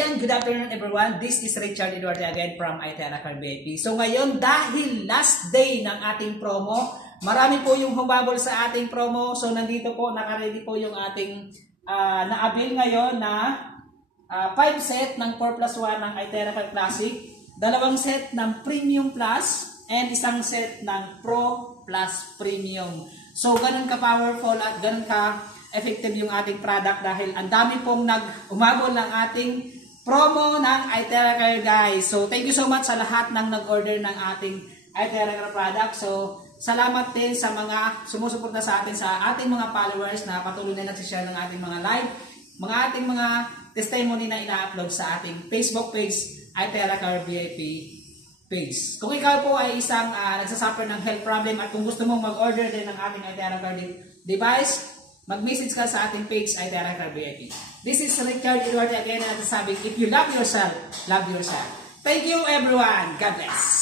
Ayan, good afternoon everyone. This is Richard Eduardo again from Itera Car VIP. So ngayon, dahil last day ng ating promo, marami po yung humabol sa ating promo. So nandito po, nakaready po yung ating na-avail ngayon na 5 set ng 4 plus 1 ng Itera Car Classic, 2 set ng Premium Plus, and isang set ng Pro Plus Premium. So ganun ka-powerful at ganun ka-effective yung ating product dahil ang dami pong umabol ng ating promo ng Itera Car guys. So thank you so much sa lahat ng nag-order ng ating Itera Car product. So salamat din sa mga sumusuporta sa atin, sa ating mga followers na patuloy na nagsishare ng ating mga live, mga ating mga testimony na ina-upload sa ating Facebook page, Itera Car VIP page. Kung ikaw po ay isang nagsasuffer ng health problem at kung gusto mong mag-order din ng ating Itera Car device, mag-message ka sa ating page, Itera Car VIP. This is Richard Eduardo again at sabi, if you love yourself, love yourself. Thank you everyone. God bless.